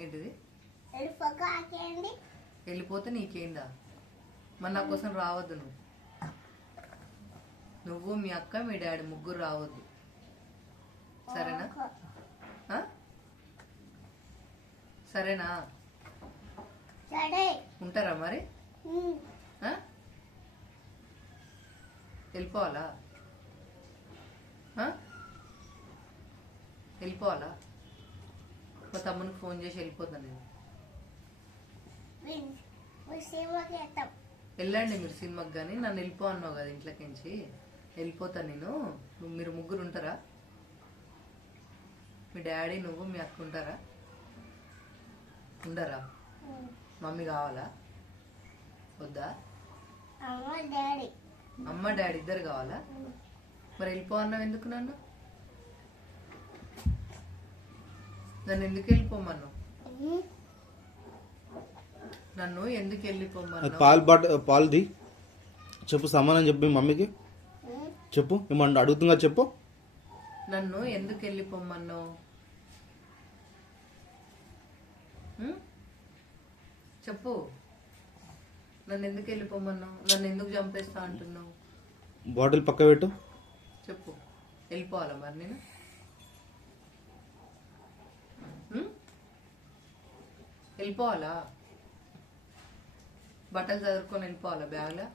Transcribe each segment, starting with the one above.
ఏంటిది? వెళ్ళిపోతే నీకేందా? మరి నా కోసం రావద్దు నువ్వు. నువ్వు మీ అక్క మీ డాడీ ముగ్గురు రావద్దు. సరేనా? సరేనా? సరే. ఉంటారా మరి? వెళ్ళిపోవాలా? వెళ్ళిపోవాలా? మా తమ్మునికి ఫోన్ చేసి వెళ్ళిపోతాను నేను. వెళ్ళండి మీరు సినిమాకి కానీ నన్ను వెళ్ళిపో అన్నావు కదా ఇంట్లోకించి వెళ్ళిపోతా నేను. మీరు ముగ్గురు ఉంటారా? మీ డాడీ నువ్వు మీ అక్క ఉంటారా? ఉండరా. మమ్మీ కావాలా? వద్దా? అమ్మ డాడీ. అమ్మ డాడీ ఇద్దరు కావాలా. మరి వెళ్ళిపో అన్నావు ఎందుకు నన్ను? నన్ను ఎందుకు వెళ్ళిపోమన్నావు? ఉమ్. నన్ను ఎందుకు అది వెళ్ళిపోమన్నావు పాలు బాట పాలుది చెప్పు సమానం చెప్పు మీ మమ్మీకి. చెప్పు ఏమన్నా అడుగుతుందా చెప్పు. నన్ను ఎందుకు వెళ్ళిపోమన్నావు? ఉం? చెప్పు. నన్ను ఎందుకు వెళ్ళిపోమన్నావు? నన్ను ఎందుకు చంపేస్తా అంటున్నావు? బాటిల్ పక్క పెట్టు. చెప్పు. వెళ్ళిపోవాలా మరి నేను? వెళ్ళిపోవాలా? బట్టలు చదువుకొని వెళ్ళిపోవాలా బ్యాగ్లో?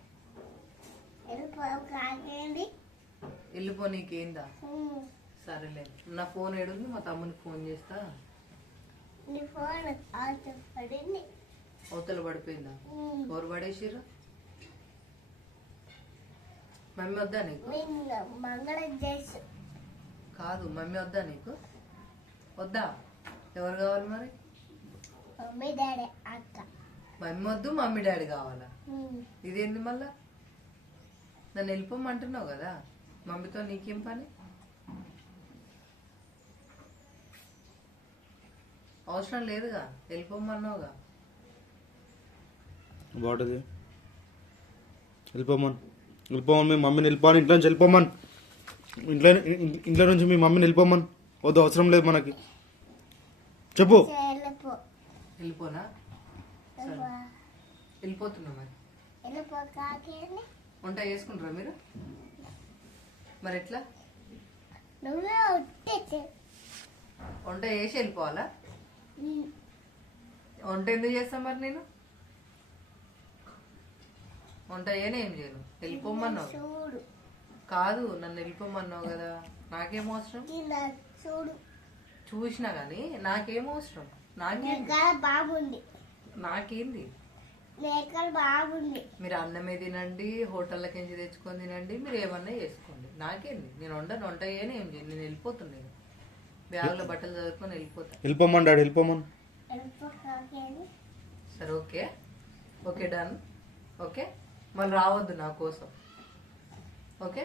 వెళ్ళిపో నీకేందా. సరేలే. నా ఫోన్ ఏడుంది మా తమ్మునికి ఫోన్ చేస్తా. అవతల పడిపోయిందా. ఎవరు పడేసిర్రు? మమ్మీ వద్దా నీకు? కాదు మమ్మీ వద్దా నీకు? వద్దా? ఎవరు కావాలి మరి? మమ్మీ డాడీ అక్క. మమ్మీ వద్దు మమ్మీ డాడీ కావాలా. ఇదేంది మళ్ళా? నన్ను వెళ్ళిపోమంటున్నావు కదా? మమ్మీతో నీకేం పని? అవసరం లేదుగా వెళ్ళిపోమన్నావుగా బాటిల్ వెళ్ళిపోమన్ వెళ్ళిపోమని మీ మమ్మీని వెళ్ళిపోమని ఇంట్లో నుంచి వెళ్ళిపోమన్ ఇంట్లో ఇంట్లో నుంచి మీ మమ్మీని వెళ్ళిపోమన్ వద్దు అవసరం లేదు మనకి. చెప్పు. వెళ్ళిపోనా? సరే. వెళ్ళిపోతున్నా మరి. వంట చేసుకుంటారా మీరు? మరి ఎట్లా? వంట చేసి వెళ్ళిపోవాలా? వంట ఎందుకు చేస్తాను మరి నేను? వంట చేయను ఏం చేయను. వెళ్ళిపోమన్నావు. చూడు. కాదు నన్ను వెళ్ళిపోమన్నావు కదా. నాకేం అవసరం? చూసినా కానీ నాకేం అవసరం? బాగుంది. నాకేంది? బాగుంది. మీరు అన్నమే తినండి హోటళ్ళకి నుంచి తెచ్చుకొని తినండి మీరు ఏమన్నా చేసుకోండి. నాకేంది? నేను వండను వంట చేయను ఏం చేయను నేను వెళ్ళిపోతున్నాను బ్యాగ్లో బట్టలు చదువుకొని వెళ్ళిపోతా. వెళ్ళిపోమన్ డాడీ వెళ్ళిపోమన్. వెళ్ళిపోకండి సరే ఓకే. Okay done. ఓకే? మళ్ళీ రావద్దు నా కోసం. ఓకే?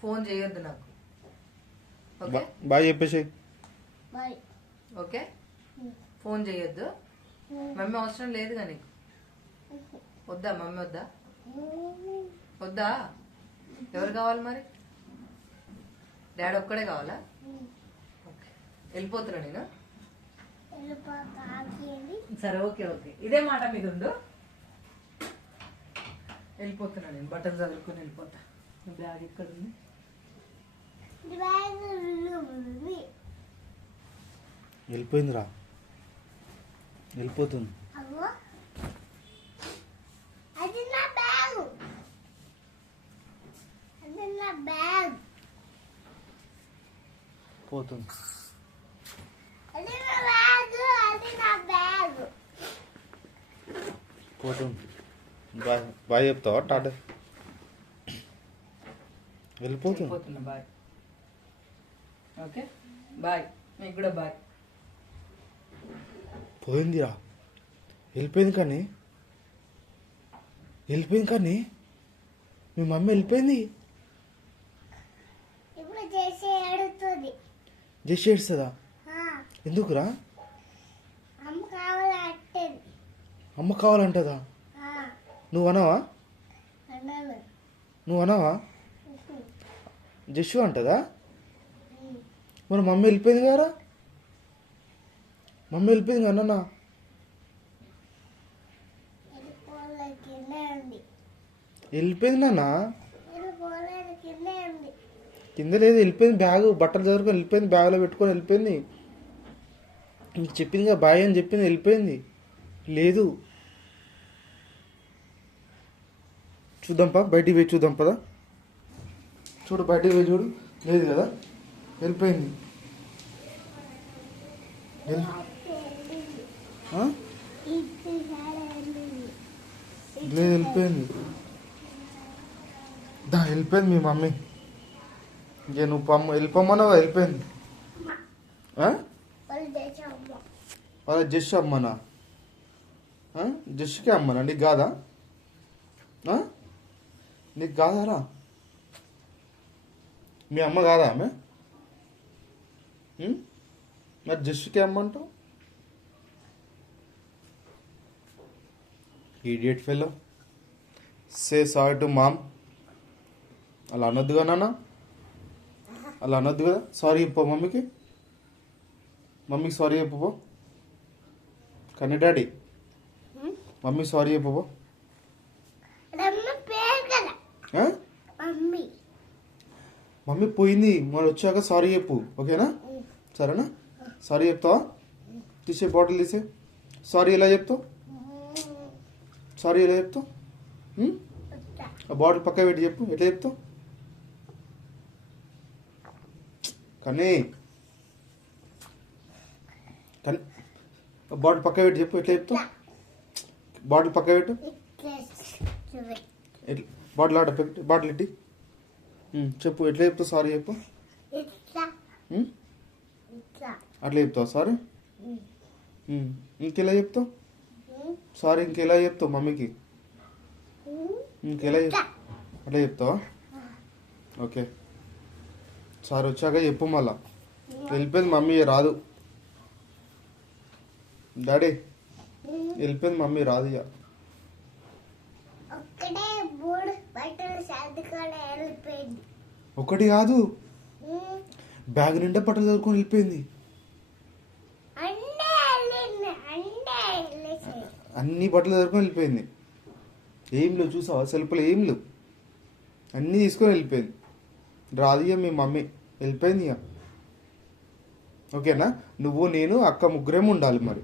ఫోన్ చేయొద్దు నాకు. ఓకే? బాగా చెప్పేసి ఓకే? ఫోన్ చేయొద్దు. మమ్మీ అవసరం లేదుగా నీకు. వద్దా మమ్మీ వద్దా? వద్దా? ఎవరు కావాలి మరి? డాడీ ఒక్కడే కావాలా? ఓకే. వెళ్ళిపోతున్నా నేను. సరే ఓకే ఓకే. ఇదే మాట మీద ఉండు. వెళ్ళిపోతున్నా నేను. బట్టలు చదువుకొని వెళ్ళిపోతా. బ్యాగ్ ఇక్కడ ఉంది. వెళ్ళిపోయిందిరా. వెళ్ళిపోతుంది. అవ్వ. అది నా బ్యాగ్. అది నా బ్యాగ్. పోతుంది. అది నా బ్యాగ్ అది నా బ్యాగ్. పోతుంది. బాయ్ బాయ్ చెప్తావా? టాటా. వెళ్ళిపోతుంది. వెళ్ళిపోతున్నా బాయ్. ఓకే? బాయ్. మీకు కూడా బాయ్. పోయిందిరా. వెళ్ళిపోయింది కానీ. వెళ్ళిపోయింది కానీ. మీ మమ్మీ వెళ్ళిపోయింది. జస్ట్ ఏడుస్తుందా. ఎందుకురా? అమ్మ కావాలంటదా? నువ్వు అనవా? నువ్వు అనవా? జస్సు అంటదా? మరి మమ్మీ వెళ్ళిపోయింది కదా మమ్మీ వెళ్ళిపోయింది అన్న వెళ్ళిపోయింది నాన్న? కింద లేదు వెళ్ళిపోయింది బ్యాగ్ బట్టలు చదువుకొని వెళ్ళిపోయింది బ్యాగ్లో పెట్టుకొని వెళ్ళిపోయింది. నీకు చెప్పింది కదా బాయ్ అని చెప్పింది వెళ్ళిపోయింది. లేదు. చూద్దాంపా బయటికి పోయి చూద్దాం పదా. చూడు బయటికి పోయి చూడు. లేదు కదా? వెళ్ళిపోయింది వెళ్- ఆ? ఇది చాలా వెళ్ళింది లేదు వెళ్ళిపోయింది. దా వెళ్ళిపోయింది మీ మమ్మీ. ఇంకే నువ్వు పమ్మ వెళ్ళిపోమన్నావా? వెళ్ళిపోయింది. వాళ్ళ జస్ అమ్మనా? జస్కే అమ్మనా? నీకు కాదా? నీకు కాదారా? మీ అమ్మ కాదా ఆమె? మరి జస్ట్కే అమ్మంటావు? Idiot fellow say sorry to mom అలా అనొద్దుగా నాన్న? అలా అనొద్దు కదా? సారీ చెప్పు మమ్మీకి. మమ్మీకి సారీ చెప్పు. కానీ డాడీ. మమ్మీ సారీ చెప్పు కదా. మమ్మీ. పోయింది. మరి వచ్చాక సారీ చెప్పు. ఓకేనా? సరేనా? సారీ చెప్తావా? తీసే బాటిల్ తీసే. సారీ ఎలా చెప్తావు? సారీ ఎలా చెప్తావు? ఆ బాటిల్ పక్క పెట్టి చెప్పు ఎట్లా చెప్తావు? కానీ బాటిల్ పక్క పెట్టి చెప్పు ఎట్లా చెప్తావు? బాటిల్ పక్క పెట్టు. బాటిల్ ఆడ పెట్టి బాటిల్ ఎట్టి ఉం, చెప్పు ఎట్లా చెప్తావు? సారీ చెప్పు. అట్లా చెప్తావు? సారీ. ఇంకెలా చెప్తావు? సారీ ఇంకెలా చెప్తావు మమ్మీకి? ఇంకెలా చెప్ అట్లా చెప్తావా? ఓకే. సారీ వచ్చాక చెప్పు మళ్ళా. వెళ్ళిపోయింది మమ్మీ రాదు. డాడీ వెళ్ళిపోయింది మమ్మీ రాదు ఇక. ఒకటి కాదు. బ్యాగ్ నిండా బట్టలు చదువుకొని వెళ్ళిపోయింది. అన్ని బట్టలు చదువుకొని వెళ్ళిపోయింది. ఏం లేవు చూసావా? సెల్ఫ్లో ఏం లేవు. అన్నీ తీసుకొని వెళ్ళిపోయింది. రాదు ఇక మీ మమ్మీ వెళ్ళిపోయింది ఇక. ఓకేనా? నువ్వు నేను అక్క ముగ్గురేమో ఉండాలి మరి.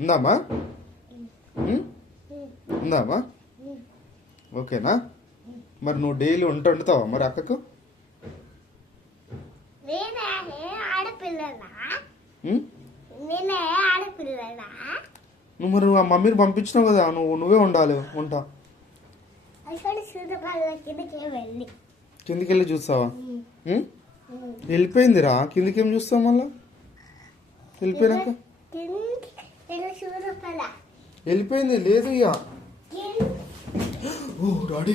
ఉందామా? ఉందామా? ఓకేనా? మరి నువ్వు డైలీ వంట వండుతావా మరి అక్కకు? ఆడపిల్లనా? నువ్వు మరి ఆ మమ్మీని పంపించినావు కదా నువ్వు నువ్వే ఉండాలి వంట కిందకి వెళ్ళి. చూస్తావా? వెళ్ళిపోయిందిరా కిందికి ఏం చూస్తావు మళ్ళా? వెళ్ళిపోయినాక? వెళ్ళిపోయింది లేదు ఇక. ఓ డాడీ.